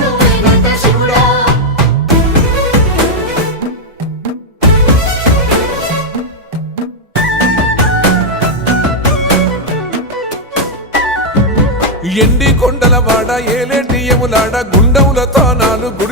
నువ్వేనట శివుడా ఎండి కొండల వాడ ఏలేటి ఎములాడ గుండములతో నాలు గుడి